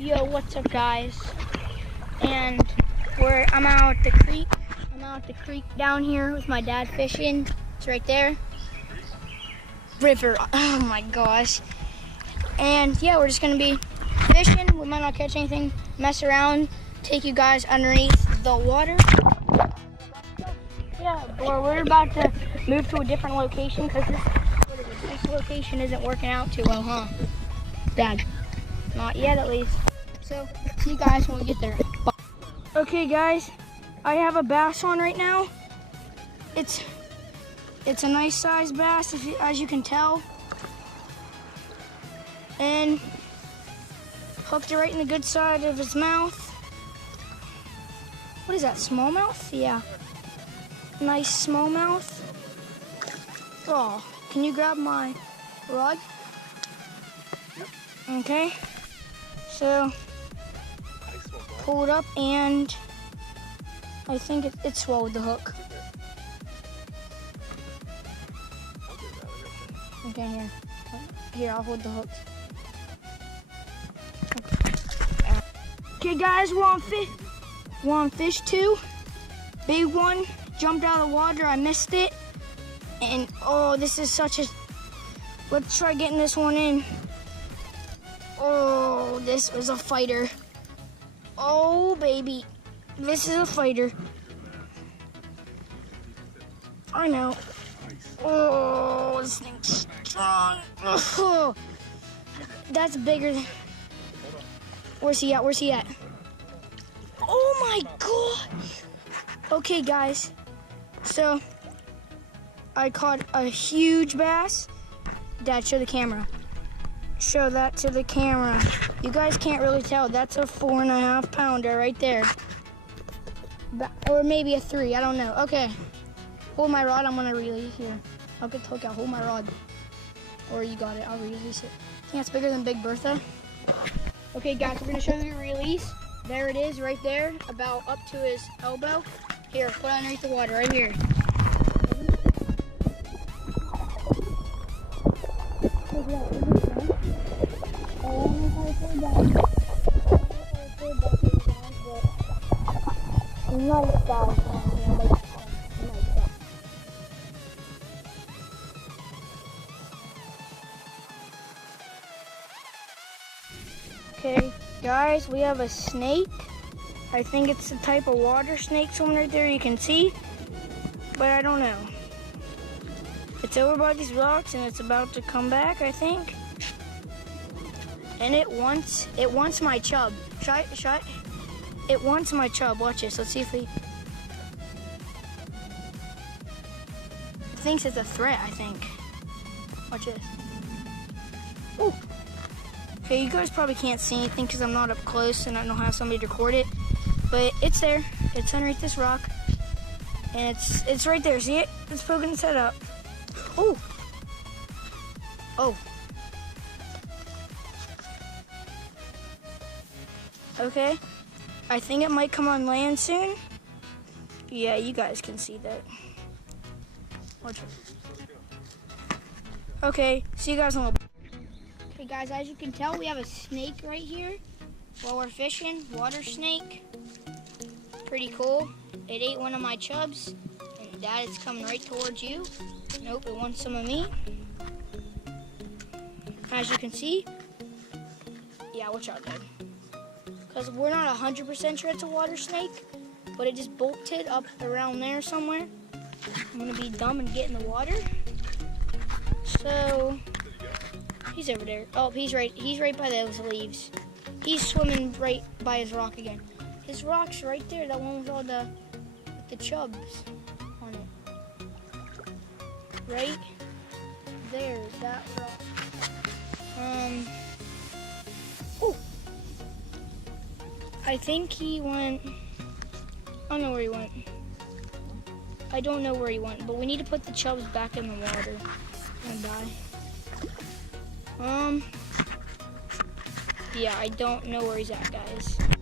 Yo, what's up, guys? And I'm out at the creek. I'm out at the creek down here with my dad fishing. It's right there. River. Oh my gosh. And yeah, we're just gonna be fishing. We might not catch anything. Mess around. Take you guys underneath the water. Yeah, or we're about to move to a different location because this location isn't working out too well, huh? Dad. Not yet, at least. So, see you guys when we get there. Bye. Okay, guys, I have a bass on right now. It's a nice sized bass, as you can tell. And hooked it right in the good side of his mouth. What is that, smallmouth? Yeah. Nice smallmouth. Oh, can you grab my rod? Okay. So, pull it up and I think it swallowed the hook. Okay, here. Here, I'll hold the hook. Okay, guys, we're on fish 2. Big one. Jumped out of the water. I missed it. And, oh, this is such a... Let's try getting this one in. Oh, this was a fighter. Oh, baby. This is a fighter. I know. Oh, this thing's strong. Oh, that's bigger than... Where's he at? Where's he at? Oh, my God. Okay, guys. So, I caught a huge bass. Dad, show the camera. Show that to the camera. You guys can't really tell. That's a 4.5 pounder right there. Or maybe a 3, I don't know. Okay, hold my rod, I'm gonna release here. I'll get the hook out, hold my rod. Or you got it, I'll release it. I think that's bigger than Big Bertha. Okay guys, we're gonna show you the release. There it is, right there, about up to his elbow. Here, put it underneath the water, right here. Okay, guys, we have a snake. I think it's the type of water snake swimming right there, you can see, but I don't know. It's over by these rocks and it's about to come back, I think. And it wants my chub. It wants my chub. Watch this. Let's see if he thinks it's a threat, I think. Watch this. Ooh. Okay, you guys probably can't see anything because I'm not up close and I don't have somebody to record it. But it's there. It's underneath this rock. And it's right there. See it? It's poking its head up. Ooh. Oh. Okay. I think it might come on land soon. Yeah, you guys can see that. Watch it. Okay, see you guys in a little bit. Okay guys, as you can tell, we have a snake right here while we're fishing. Water snake. Pretty cool. It ate one of my chubs. And Dad, it's coming right towards you. Nope, it wants some of me. As you can see. Yeah, watch out, Dad. Because we're not 100% sure it's a water snake, but it just bolted up around there somewhere. I'm gonna be dumb and get in the water. So, he's over there. Oh, he's right by those leaves. He's swimming right by his rock again. His rock's right there, that one with all the chubs on it. Right there, that rock. Oh. I think he went, I don't know where he went. I don't know where he went, but we need to put the chubs back in the water and die. Yeah, I don't know where he's at, guys.